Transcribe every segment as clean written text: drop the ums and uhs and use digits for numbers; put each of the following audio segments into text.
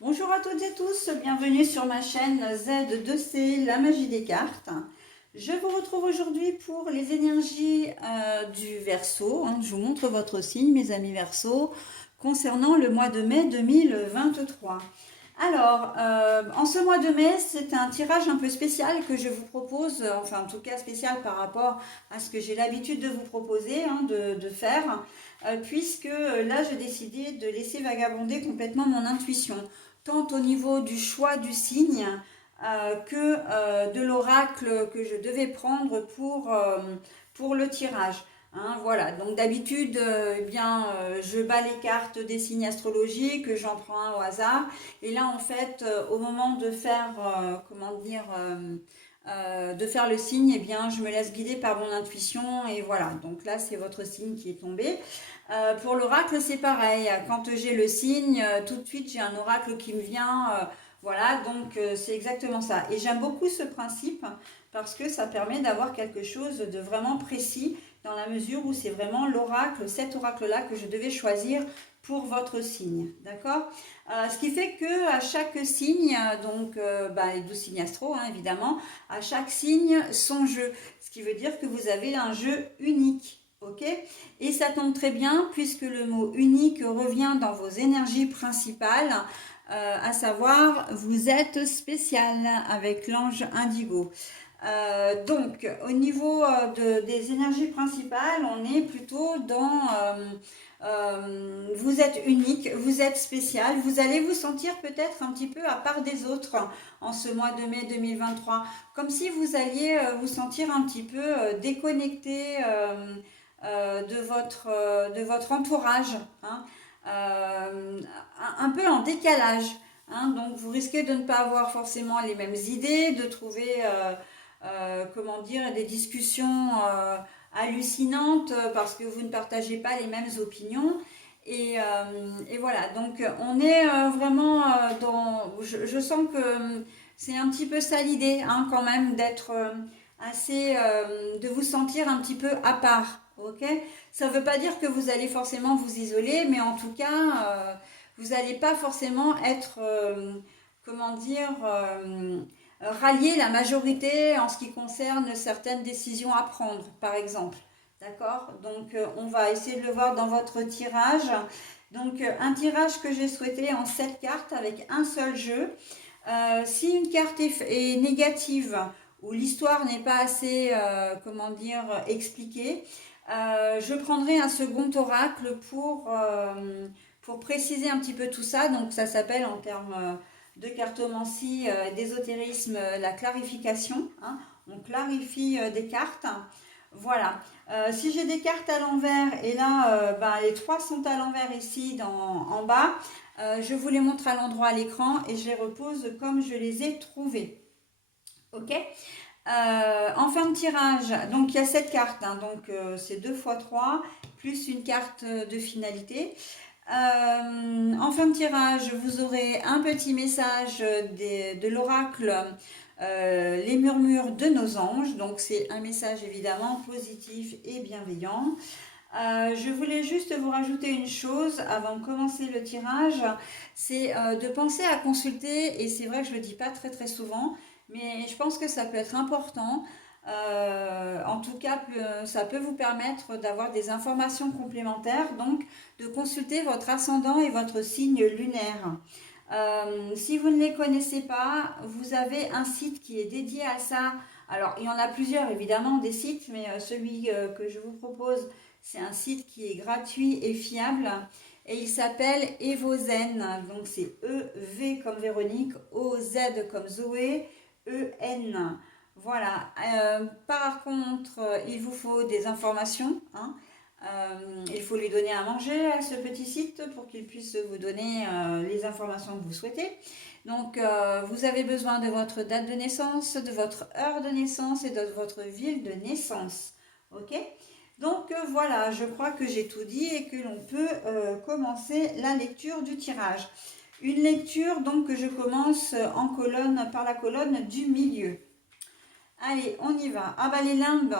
Bonjour à toutes et tous, bienvenue sur ma chaîne Z2C, la magie des cartes. Je vous retrouve aujourd'hui pour les énergies du Verseau. Je vous montre votre signe, mes amis Verseau, concernant le mois de mai 2023. Alors, en ce mois de mai, c'est un tirage un peu spécial que je vous propose, enfin en tout cas spécial par rapport à ce que j'ai l'habitude de vous proposer, de faire, puisque là j'ai décidé de laisser vagabonder complètement mon intuition, tant au niveau du choix du signe que de l'oracle que je devais prendre pour le tirage. Voilà, donc d'habitude, je bats les cartes des signes astrologiques, j'en prends un au hasard. Et là, en fait, au moment de faire, de faire le signe, eh bien, je me laisse guider par mon intuition. Et voilà, donc là, c'est votre signe qui est tombé. Pour l'oracle, c'est pareil. Quand j'ai le signe, tout de suite, j'ai un oracle qui me vient. Voilà, donc c'est exactement ça. Et j'aime beaucoup ce principe parce que ça permet d'avoir quelque chose de vraiment précis dans la mesure où c'est vraiment l'oracle, cet oracle-là que je devais choisir pour votre signe, d'accord. Ce qui fait que à chaque signe, les 12 signes astro, évidemment, à chaque signe son jeu, ce qui veut dire que vous avez un jeu unique, ok. Et ça tombe très bien puisque le mot unique revient dans vos énergies principales, à savoir vous êtes spécial avec l'ange indigo. Donc, au niveau des énergies principales, on est plutôt dans vous êtes unique, vous êtes spécial, vous allez vous sentir peut-être un petit peu à part des autres en ce mois de mai 2023, comme si vous alliez vous sentir un petit peu déconnecté de votre entourage, un peu en décalage. Donc vous risquez de ne pas avoir forcément les mêmes idées, de trouver des discussions hallucinantes parce que vous ne partagez pas les mêmes opinions. Et voilà, donc on est vraiment je sens que c'est un petit peu ça l'idée, quand même, d'être de vous sentir un petit peu à part, ok. Ça ne veut pas dire que vous allez forcément vous isoler, mais en tout cas, vous n'allez pas forcément être, comment dire, rallier la majorité en ce qui concerne certaines décisions à prendre, par exemple. D'accord. Donc, on va essayer de le voir dans votre tirage. Donc, un tirage que j'ai souhaité en 7 cartes avec un seul jeu. Si une carte est négative ou l'histoire n'est pas assez, expliquée, je prendrai un second oracle pour préciser un petit peu tout ça. Donc, ça s'appelle en termes de cartomancie, d'ésotérisme, la clarification. On clarifie des cartes. Voilà. Si j'ai des cartes à l'envers, et là, les trois sont à l'envers ici en bas, je vous les montre à l'endroit à l'écran et je les repose comme je les ai trouvées. Ok. En fin de tirage, donc il y a 7 cartes, c'est 2 fois 3, plus une carte de finalité. En fin de tirage, vous aurez un petit message de l'oracle, les murmures de nos anges. Donc c'est un message évidemment positif et bienveillant. Je voulais juste vous rajouter une chose avant de commencer le tirage, c'est de penser à consulter, et c'est vrai que je ne le dis pas très très souvent, mais je pense que ça peut être important. En tout cas, ça peut vous permettre d'avoir des informations complémentaires, donc de consulter votre ascendant et votre signe lunaire. Si vous ne les connaissez pas, vous avez un site qui est dédié à ça. Alors, il y en a plusieurs évidemment des sites, mais celui que je vous propose, c'est un site qui est gratuit et fiable et il s'appelle Evozen. Donc c'est E-V comme Véronique, O-Z comme Zoé, E-N. Voilà. Par contre, il vous faut des informations. Il faut lui donner à manger à ce petit site pour qu'il puisse vous donner les informations que vous souhaitez. Donc, vous avez besoin de votre date de naissance, de votre heure de naissance et de votre ville de naissance. Ok. Donc voilà, je crois que j'ai tout dit et que l'on peut commencer la lecture du tirage. Une lecture donc que je commence en colonne par la colonne du milieu. Allez, on y va. Ah bah les limbes.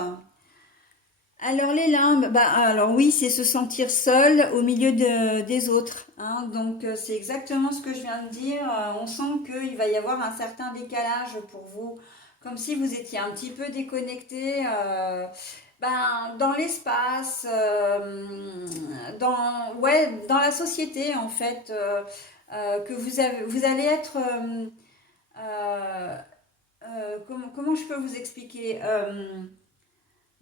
Alors les limbes, bah alors oui, c'est se sentir seul au milieu des autres, hein. Donc c'est exactement ce que je viens de dire. On sent qu'il va y avoir un certain décalage pour vous, comme si vous étiez un petit peu déconnecté, ben, dans l'espace, dans la société en fait, que vous allez être, euh, comment je peux vous expliquer?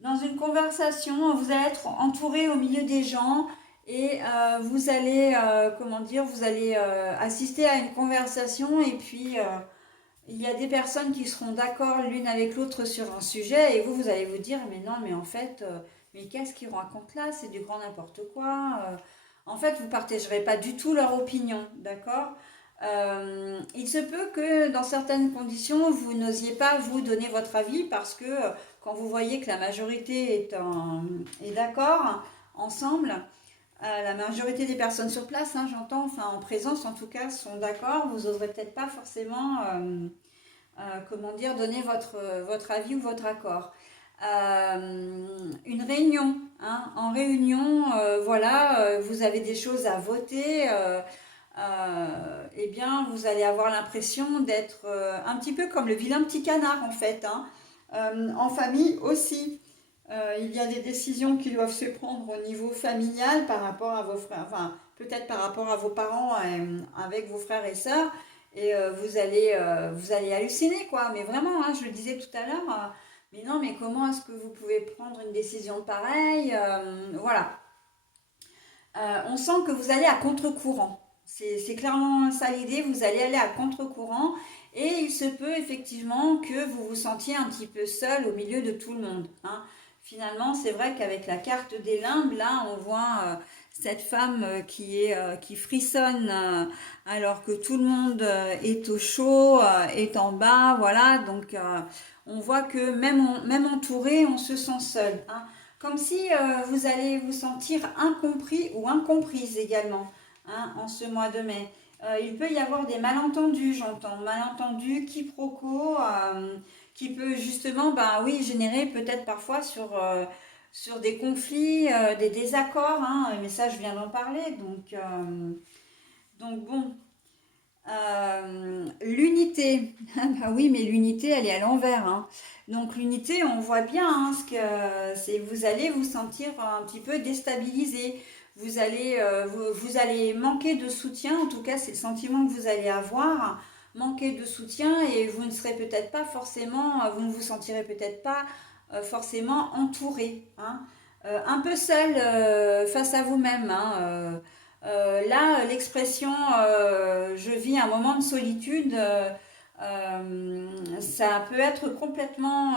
Dans une conversation, vous allez être entouré au milieu des gens et vous allez, comment dire, vous allez assister à une conversation et puis il y a des personnes qui seront d'accord l'une avec l'autre sur un sujet et vous allez vous dire, mais non, mais en fait, mais qu'est-ce qu'ils racontent là? C'est du grand n'importe quoi. En fait, vous ne partagerez pas du tout leur opinion, d'accord? Il se peut que dans certaines conditions, vous n'osiez pas vous donner votre avis parce que quand vous voyez que la majorité est d'accord ensemble, la majorité des personnes sur place, hein, j'entends, enfin en présence en tout cas, sont d'accord, vous n'oserez peut-être pas forcément, comment dire, donner votre avis ou votre accord. Une réunion, hein, en réunion, voilà, vous avez des choses à voter. Eh bien, vous allez avoir l'impression d'être un petit peu comme le vilain petit canard, en fait, hein. En famille aussi, il y a des décisions qui doivent se prendre au niveau familial par rapport à vos frères, enfin, peut-être par rapport à vos parents avec vos frères et sœurs, et vous allez halluciner, quoi. Mais vraiment, hein, je le disais tout à l'heure, mais non, mais comment est-ce que vous pouvez prendre une décision pareille? Voilà. On sent que vous allez à contre-courant. C'est clairement ça l'idée, vous allez aller à contre-courant et il se peut effectivement que vous vous sentiez un petit peu seul au milieu de tout le monde, hein. Finalement, c'est vrai qu'avec la carte des limbes, là, on voit cette femme qui frissonne alors que tout le monde est au chaud, est en bas, voilà. Donc, on voit que même entouré, on se sent seul, hein. Comme si vous allez vous sentir incompris ou incomprise également, hein, en ce mois de mai. Il peut y avoir des malentendus, j'entends, malentendus, quiproquos, qui peut justement, ben oui, générer peut-être parfois sur des conflits, des désaccords, hein, mais ça je viens d'en parler, donc bon. L'unité, ah bah oui, mais l'unité, elle est à l'envers, hein. Donc l'unité, on voit bien hein, ce que c'est. Vous allez vous sentir un petit peu déstabilisé. Vous allez manquer de soutien. En tout cas, c'est le sentiment que vous allez avoir. Manquer de soutien et vous ne serez peut-être pas forcément, vous ne vous sentirez peut-être pas forcément entouré, hein. Un peu seul face à vous-même, hein. Là, l'expression je vis un moment de solitude, ça peut être complètement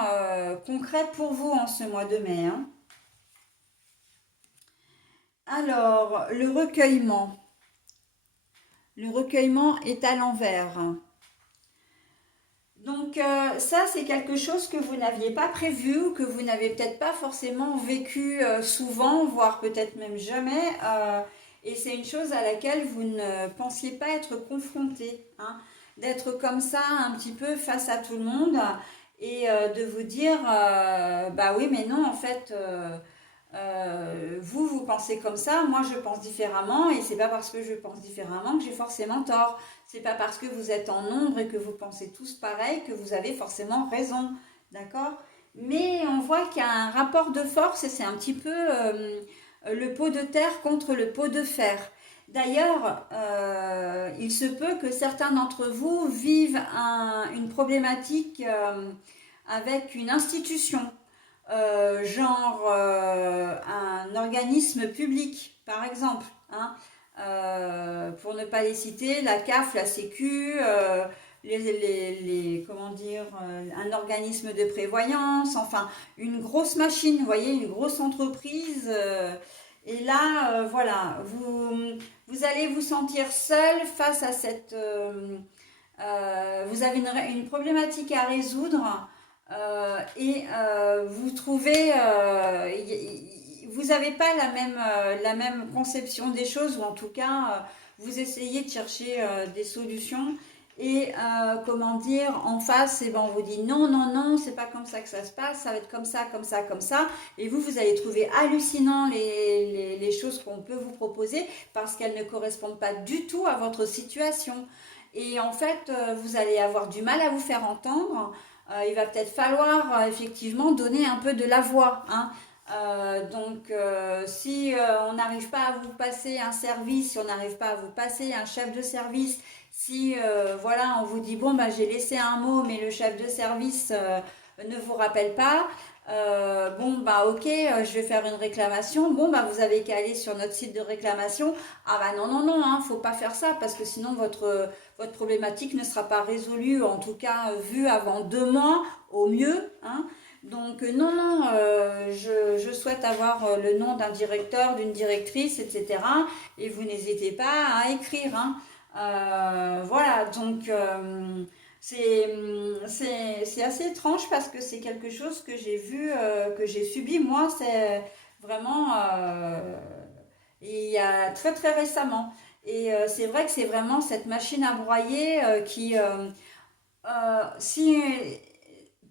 concret pour vous en ce mois de mai, hein. Alors, le recueillement. Le recueillement est à l'envers. Donc ça, c'est quelque chose que vous n'aviez pas prévu ou que vous n'avez peut-être pas forcément vécu souvent, voire peut-être même jamais. Et c'est une chose à laquelle vous ne pensiez pas être confronté, hein. D'être comme ça un petit peu face à tout le monde et de vous dire, bah oui, mais non, en fait, vous pensez comme ça, moi je pense différemment, et c'est pas parce que je pense différemment que j'ai forcément tort. C'est pas parce que vous êtes en nombre et que vous pensez tous pareil que vous avez forcément raison, d'accord? Mais on voit qu'il y a un rapport de force et c'est un petit peu le pot de terre contre le pot de fer. D'ailleurs, il se peut que certains d'entre vous vivent une problématique avec une institution, genre un organisme public, par exemple, hein, pour ne pas les citer, la CAF, la Sécu, comment dire, un organisme de prévoyance, enfin une grosse machine, vous voyez, une grosse entreprise. Et là, voilà, vous allez vous sentir seul face à vous avez une problématique à résoudre et vous trouvez, vous n'avez pas la même conception des choses ou en tout cas vous essayez de chercher des solutions et comment dire, en face, et ben, on vous dit non, non, non, c'est pas comme ça que ça se passe, ça va être comme ça, comme ça, comme ça, et vous allez trouver hallucinant les choses qu'on peut vous proposer parce qu'elles ne correspondent pas du tout à votre situation. Et en fait, vous allez avoir du mal à vous faire entendre. Il va peut-être falloir effectivement donner un peu de la voix, hein. Si on n'arrive pas à vous passer un service, si on n'arrive pas à vous passer un chef de service, si voilà, on vous dit bon bah j'ai laissé un mot, mais le chef de service ne vous rappelle pas, bon bah ok, je vais faire une réclamation. Bon bah vous avez qu'à aller sur notre site de réclamation. Ah bah non non non, hein, faut pas faire ça parce que sinon votre problématique ne sera pas résolue, en tout cas vue avant 2 mois au mieux, hein. Donc non, non, je souhaite avoir le nom d'un directeur, d'une directrice, etc. Et vous n'hésitez pas à écrire, hein. Voilà, donc c'est assez étrange parce que c'est quelque chose que j'ai vu, que j'ai subi moi, c'est vraiment il y a très très récemment. Et c'est vrai que c'est vraiment cette machine à broyer si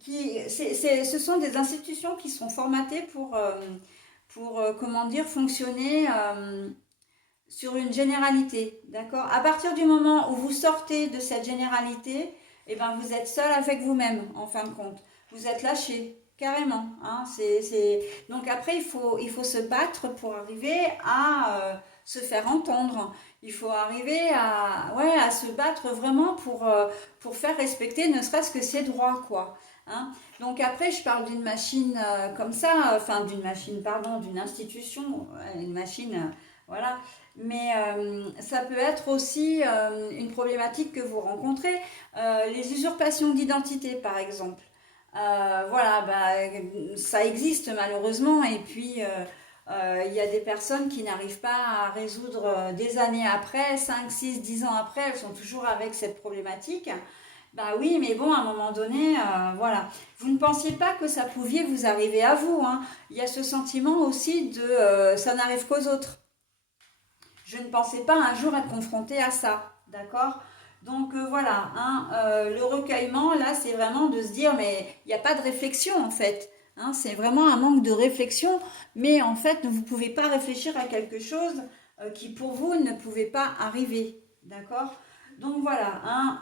ce sont des institutions qui sont formatées pour comment dire, fonctionner sur une généralité, d'accord? À partir du moment où vous sortez de cette généralité, eh ben vous êtes seul avec vous-même, en fin de compte. Vous êtes lâché, carrément, hein? Donc après, il faut se battre pour arriver à se faire entendre. Il faut arriver ouais, à se battre vraiment pour faire respecter ne serait-ce que ses droits, quoi. Hein. Donc après, je parle d'une machine comme ça, enfin d'une machine, pardon, d'une institution, une machine, voilà. Mais ça peut être aussi une problématique que vous rencontrez, les usurpations d'identité, par exemple. Voilà, bah, ça existe malheureusement, et puis il y a des personnes qui n'arrivent pas à résoudre des années après, 5, 6, 10 ans après, elles sont toujours avec cette problématique. Bah oui, mais bon, à un moment donné, voilà. Vous ne pensiez pas que ça pouvait vous arriver à vous, hein. Il y a ce sentiment aussi de ça n'arrive qu'aux autres. Je ne pensais pas un jour être confrontée à ça, d'accord? Donc voilà, hein, le recueillement, là, c'est vraiment de se dire, mais il n'y a pas de réflexion en fait. Hein, c'est vraiment un manque de réflexion, mais en fait, vous ne pouvez pas réfléchir à quelque chose qui pour vous ne pouvait pas arriver, d'accord? Donc voilà, hein,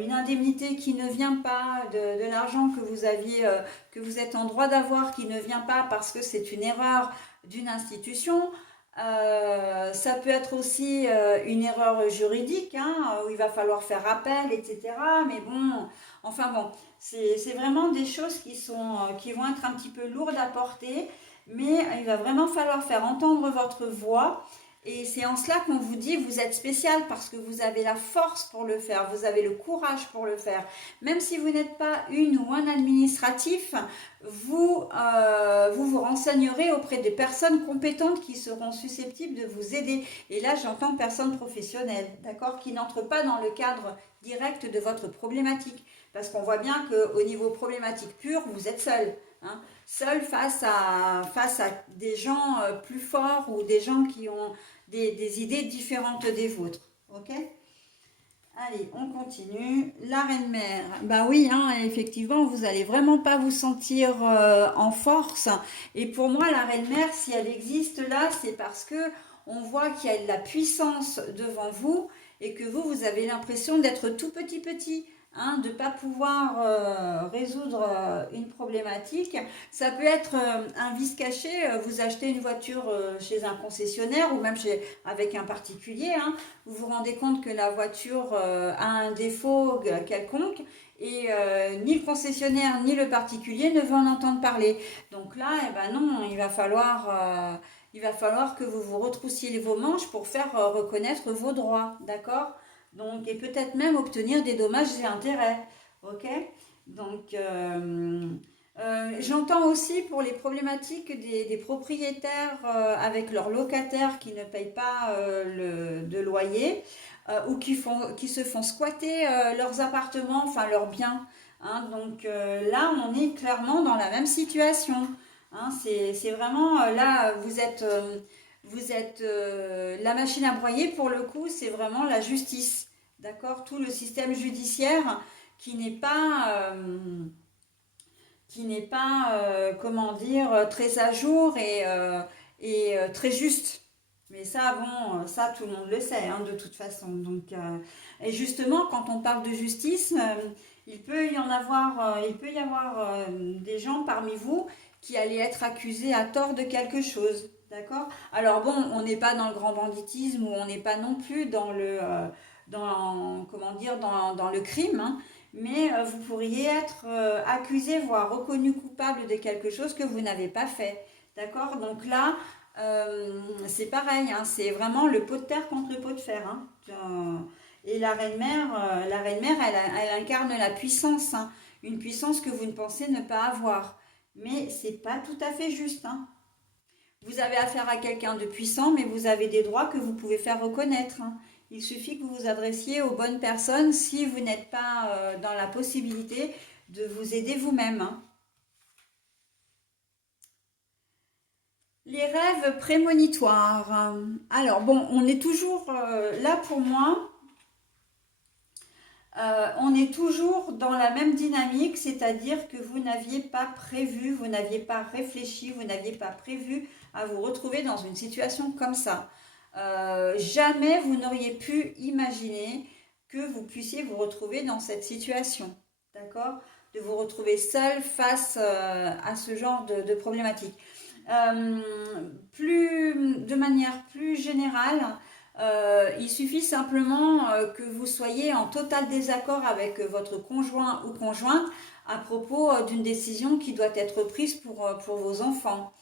une indemnité qui ne vient pas de l'argent que vous aviez, que vous êtes en droit d'avoir, qui ne vient pas parce que c'est une erreur d'une institution. Ça peut être aussi une erreur juridique, hein, où il va falloir faire appel, etc. Mais bon, enfin bon, c'est vraiment des choses qui vont être un petit peu lourdes à porter, mais il va vraiment falloir faire entendre votre voix. Et c'est en cela qu'on vous dit, vous êtes spécial parce que vous avez la force pour le faire, vous avez le courage pour le faire. Même si vous n'êtes pas une ou un administratif, vous renseignerez auprès des personnes compétentes qui seront susceptibles de vous aider. Et là, j'entends personnes professionnelles, d'accord, qui n'entrent pas dans le cadre direct de votre problématique. Parce qu'on voit bien qu'au niveau problématique pure, vous êtes seul. Hein, seul face à des gens plus forts ou des gens qui ont des idées différentes des vôtres. Ok? Allez, on continue. La reine-mère. Bah oui, hein, effectivement, vous allez vraiment pas vous sentir en force. Et pour moi, la reine-mère, si elle existe là, c'est parce que on voit qu'il y a de la puissance devant vous et que vous avez l'impression d'être tout petit petit. Hein, de ne pas pouvoir résoudre une problématique. Ça peut être un vice caché, vous achetez une voiture chez un concessionnaire ou même avec un particulier, hein, vous vous rendez compte que la voiture a un défaut quelconque et ni le concessionnaire ni le particulier ne veut en entendre parler. Donc là, eh ben non, il va falloir que vous vous retroussiez vos manches pour faire reconnaître vos droits, d'accord? Donc, et peut-être même obtenir des dommages et intérêts, ok? Donc, j'entends aussi pour les problématiques des propriétaires avec leurs locataires qui ne payent pas de loyer ou qui se font squatter leurs appartements, enfin leurs biens. Hein. Donc là, on est clairement dans la même situation. Hein. C'est vraiment, là, vous êtes la machine à broyer, pour le coup, c'est vraiment la justice. d'accord? Tout le système judiciaire qui n'est pas, comment dire, très à jour et très juste. Mais ça, bon, ça, tout le monde le sait, hein, de toute façon. Donc, et justement, quand on parle de justice, il peut y avoir des gens parmi vous qui allaient être accusés à tort de quelque chose. D'accord? Alors bon, on n'est pas dans le grand banditisme ou on n'est pas non plus dans comment dire, dans le crime, hein, mais vous pourriez être accusé, voire reconnu coupable de quelque chose que vous n'avez pas fait. D'accord? Donc là, c'est pareil, hein, c'est vraiment le pot de terre contre le pot de fer, hein. Et la reine mère, elle incarne la puissance, hein, une puissance que vous ne pensez ne pas avoir. Mais c'est pas tout à fait juste, hein. Vous avez affaire à quelqu'un de puissant, mais vous avez des droits que vous pouvez faire reconnaître, hein. Il suffit que vous vous adressiez aux bonnes personnes si vous n'êtes pas dans la possibilité de vous aider vous-même, hein. Les rêves prémonitoires. Alors bon, on est toujours là pour moi. On est toujours dans la même dynamique, c'est-à-dire que vous n'aviez pas prévu, vous n'aviez pas réfléchi, vous n'aviez pas prévu à vous retrouver dans une situation comme ça. Jamais vous n'auriez pu imaginer que vous puissiez vous retrouver dans cette situation, d'accord? De vous retrouver seul face à ce genre de problématique. Euh, de manière plus générale, il suffit simplement que vous soyez en total désaccord avec votre conjoint ou conjointe à propos d'une décision qui doit être prise pour vos enfants.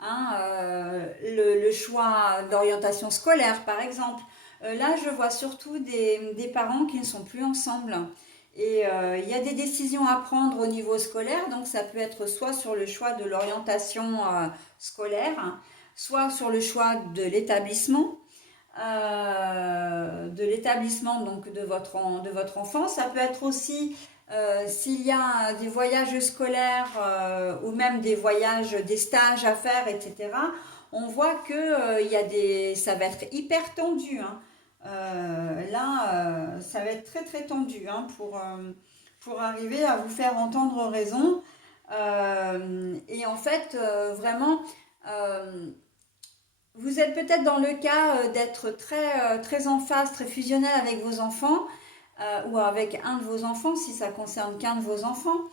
Hein, le choix d'orientation scolaire, par exemple. Là, je vois surtout des parents qui ne sont plus ensemble. Et il y a des décisions à prendre au niveau scolaire, donc ça peut être soit sur le choix de l'orientation scolaire, hein, soit sur le choix de l'établissement donc de votre enfant. Ça peut être aussi s'il y a des voyages scolaires ou même des voyages, des stages à faire, etc. On voit que ça va être hyper tendu, hein. Là, ça va être très très tendu, hein, pour arriver à vous faire entendre raison. Et en fait, vraiment, euh, vous êtes peut-être dans le cas d'être très en phase, très fusionnel avec vos enfants ou avec un de vos enfants si ça concerne qu'un de vos enfants.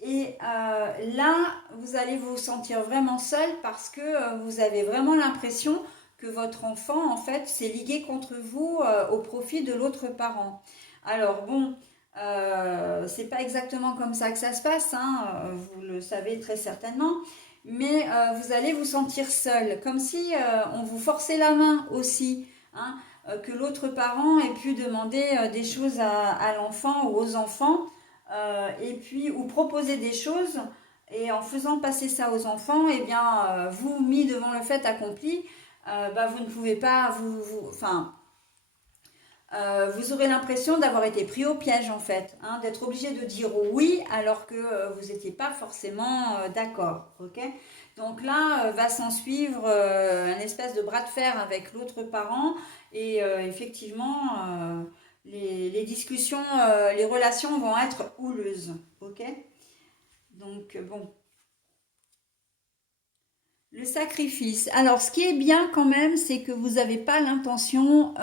Et là, vous allez vous sentir vraiment seul parce que vous avez vraiment l'impression que votre enfant, en fait, s'est ligué contre vous au profit de l'autre parent. Alors bon, c'est pas exactement comme ça que ça se passe, hein, vous le savez très certainement, mais vous allez vous sentir seul, comme si on vous forçait la main aussi, hein, que l'autre parent ait pu demander des choses à l'enfant ou aux enfants, et puis ou proposer des choses, et en faisant passer ça aux enfants, et eh bien vous mis devant le fait accompli, bah, vous ne pouvez pas enfin vous aurez l'impression d'avoir été pris au piège en fait, hein, d'être obligé de dire oui alors que vous n'étiez pas forcément d'accord, ok? Donc là, va s'en suivre un espèce de bras de fer avec l'autre parent et effectivement, les discussions, les relations vont être houleuses, ok? Donc bon. Le sacrifice. Alors, ce qui est bien quand même, c'est que vous n'avez pas l'intention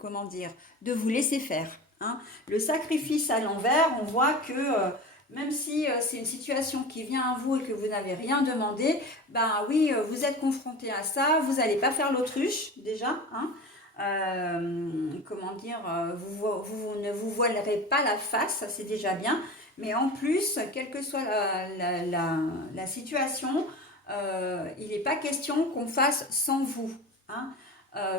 comment dire, de vous laisser faire, hein. Le sacrifice à l'envers, on voit que même si c'est une situation qui vient à vous et que vous n'avez rien demandé, ben oui, vous êtes confronté à ça, vous n'allez pas faire l'autruche déjà, hein. Comment dire, vous ne vous voilerez pas la face, ça c'est déjà bien. Mais en plus, quelle que soit la situation, il n'est pas question qu'on fasse sans vous, hein.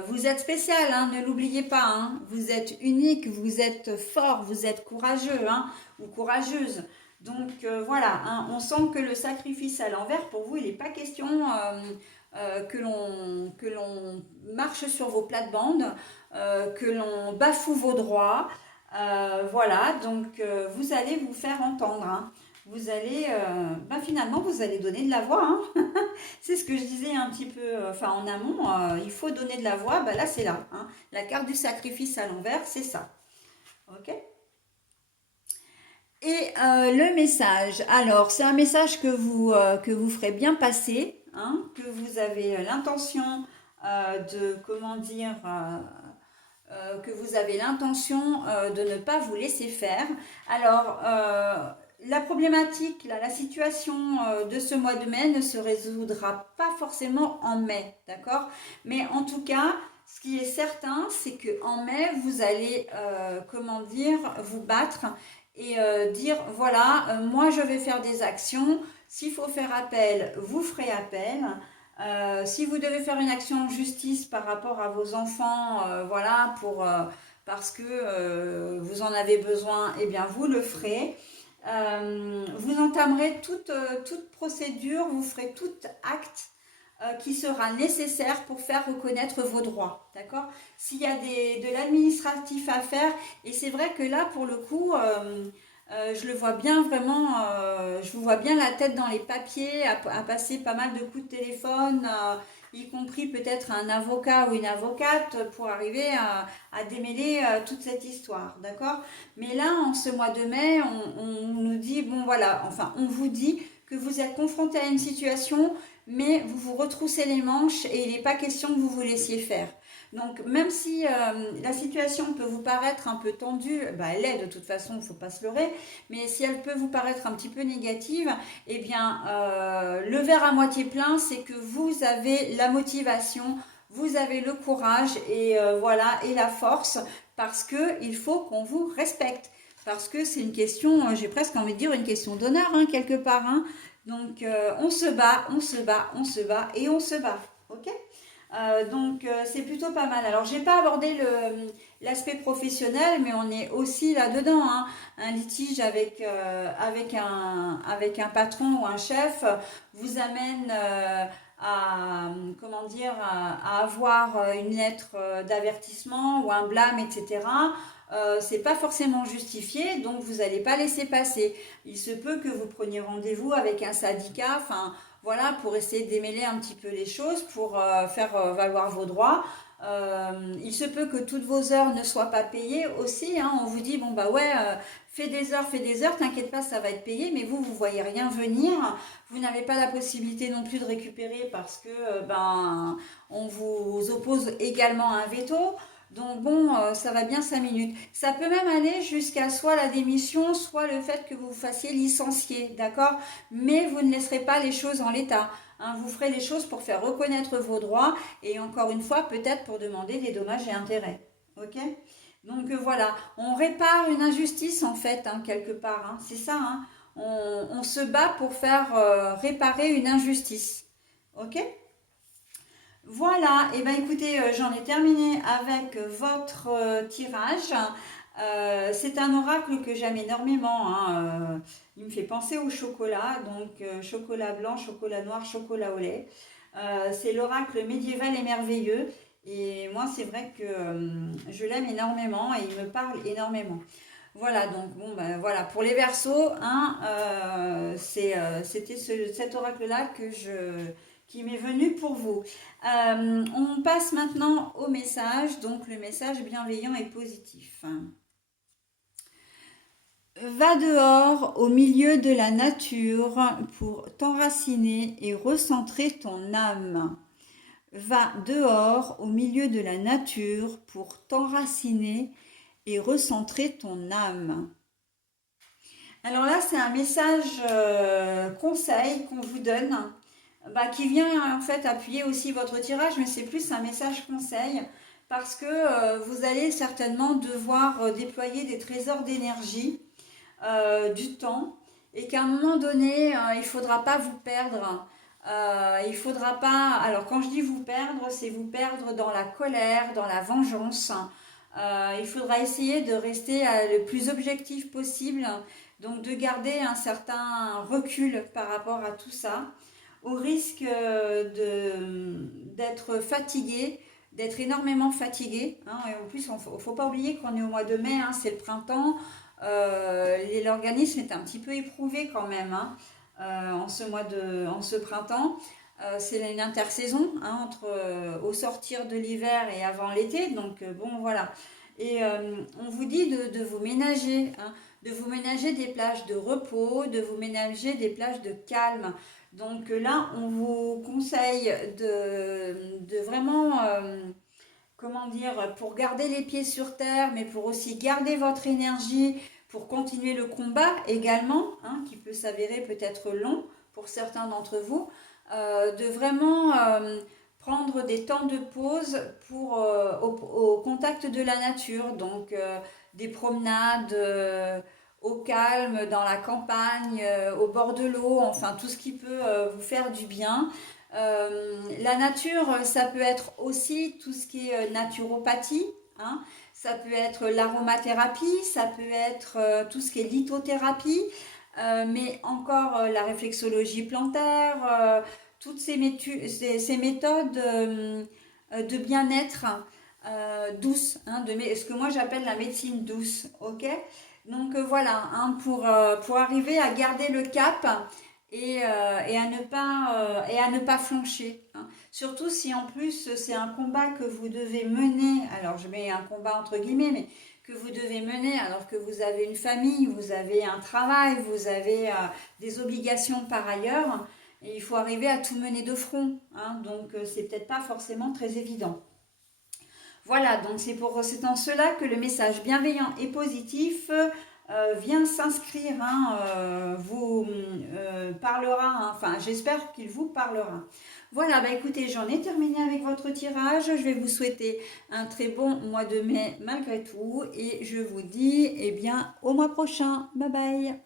Vous êtes spécial, hein, ne l'oubliez pas, hein. Vous êtes unique, vous êtes fort, vous êtes courageux, hein, ou courageuse. Donc voilà, hein, on sent que le sacrifice à l'envers, pour vous, il n'est pas question que l'on marche sur vos plates-bandes, que l'on bafoue vos droits. Voilà, donc vous allez vous faire entendre, hein. vous allez, finalement, vous allez donner de la voix, hein. C'est ce que je disais un petit peu, en amont, il faut donner de la voix, là c'est là, hein. La carte du sacrifice à l'envers, c'est ça, ok? Et le message, alors c'est un message que vous ferez bien passer, hein, que vous avez l'intention de, comment dire, que vous avez l'intention de ne pas vous laisser faire. Alors, la problématique, la situation de ce mois de mai ne se résoudra pas forcément en mai, d'accord? Mais en tout cas, ce qui est certain, c'est que en mai, vous allez, comment dire, vous battre et dire, voilà, moi je vais faire des actions. S'il faut faire appel, vous ferez appel. Si vous devez faire une action en justice par rapport à vos enfants, voilà, parce que vous en avez besoin, eh bien vous le ferez. Vous entamerez toute procédure, vous ferez tout acte qui sera nécessaire pour faire reconnaître vos droits, d'accord? S'il y a de l'administratif à faire, et c'est vrai que là, pour le coup, je le vois bien vraiment, je vous vois bien la tête dans les papiers, à passer pas mal de coups de téléphone, y compris peut-être un avocat ou une avocate pour arriver à démêler toute cette histoire, d'accord? Mais là, en ce mois de mai, on nous dit, bon voilà, enfin, on vous dit que vous êtes confronté à une situation, mais vous vous retroussez les manches et il n'est pas question que vous vous laissiez faire. Donc, même si la situation peut vous paraître un peu tendue, elle est de toute façon, il ne faut pas se leurrer, mais si elle peut vous paraître un petit peu négative, eh bien, le verre à moitié plein, c'est que vous avez la motivation, vous avez le courage et voilà, et la force, parce qu'il faut qu'on vous respecte. Parce que c'est une question, j'ai presque envie de dire une question d'honneur, hein, quelque part. Hein. Donc, on se bat, on se bat, on se bat et on se bat. Ok? C'est plutôt pas mal. Alors, j'ai pas abordé l'aspect professionnel, mais on est aussi là-dedans. Hein. Un litige avec un patron ou un chef vous amène comment dire, à avoir une lettre d'avertissement ou un blâme, etc. C'est pas forcément justifié, donc vous n'allez pas laisser passer. Il se peut que vous preniez rendez-vous avec un syndicat, enfin voilà, pour essayer de démêler un petit peu les choses, pour faire valoir vos droits. Il se peut que toutes vos heures ne soient pas payées aussi. Hein. On vous dit, bon bah ouais, fais des heures, t'inquiète pas, ça va être payé, mais vous voyez rien venir. Vous n'avez pas la possibilité non plus de récupérer parce que on vous oppose également un veto. Donc bon, ça va bien 5 minutes. Ça peut même aller jusqu'à soit la démission, soit le fait que vous vous fassiez licencier, d'accord? Mais vous ne laisserez pas les choses en l'état. Hein, vous ferez les choses pour faire reconnaître vos droits et encore une fois, peut-être pour demander des dommages et intérêts. Ok? Donc voilà, on répare une injustice en fait, hein, quelque part. Hein, c'est ça, hein. On se bat pour faire réparer une injustice. Ok? Voilà, et bien écoutez, j'en ai terminé avec votre tirage. C'est un oracle que j'aime énormément. Hein, il me fait penser au chocolat, donc chocolat blanc, chocolat noir, chocolat au lait. C'est l'oracle médiéval et merveilleux. Et moi, c'est vrai que je l'aime énormément et il me parle énormément. Voilà, donc bon, voilà, pour les Verseaux, hein, c'était cet oracle-là qui m'est venu pour vous. On passe maintenant au message, donc le message bienveillant et positif. Va dehors au milieu de la nature pour t'enraciner et recentrer ton âme. Va dehors au milieu de la nature pour t'enraciner et recentrer ton âme. Alors là, c'est un message conseil qu'on vous donne, qui vient en fait appuyer aussi votre tirage, mais c'est plus un message conseil parce que vous allez certainement devoir déployer des trésors d'énergie, du temps, et qu'à un moment donné, il ne faudra pas vous perdre. Il faudra pas. Alors quand je dis vous perdre, c'est vous perdre dans la colère, dans la vengeance. Il faudra essayer de rester le plus objectif possible, donc de garder un certain recul par rapport à tout ça, au risque d'être fatigué, d'être énormément fatigué. Hein, et en plus, il ne faut pas oublier qu'on est au mois de mai, hein, c'est le printemps. L'organisme est un petit peu éprouvé quand même, hein, en ce printemps. C'est une intersaison, hein, entre au sortir de l'hiver et avant l'été. Donc bon, voilà. Et on vous dit de vous ménager, hein, de vous ménager des plages de repos, de vous ménager des plages de calme. Donc là, on vous conseille de vraiment, comment dire, pour garder les pieds sur terre, mais pour aussi garder votre énergie, pour continuer le combat également, hein, qui peut s'avérer peut-être long pour certains d'entre vous, de vraiment prendre des temps de pause au contact de la nature, donc des promenades au calme, dans la campagne, au bord de l'eau, enfin tout ce qui peut vous faire du bien. La nature, ça peut être aussi tout ce qui est naturopathie, hein. Ça peut être l'aromathérapie, ça peut être tout ce qui est lithothérapie, mais encore la réflexologie plantaire, toutes ces méthodes de bien-être douce, hein, ce que moi j'appelle la médecine douce, ok? Donc voilà, hein, pour arriver à garder le cap et à ne pas flancher, hein. Surtout si en plus c'est un combat que vous devez mener, alors je mets un combat entre guillemets, mais que vous devez mener alors que vous avez une famille, vous avez un travail, vous avez des obligations par ailleurs, et il faut arriver à tout mener de front, hein, donc c'est peut-être pas forcément très évident. Voilà, donc c'est en cela que le message bienveillant et positif vient s'inscrire, hein, vous parlera, hein, enfin j'espère qu'il vous parlera. Voilà, bah écoutez, j'en ai terminé avec votre tirage. Je vais vous souhaiter un très bon mois de mai malgré tout et je vous dis eh bien au mois prochain. Bye bye.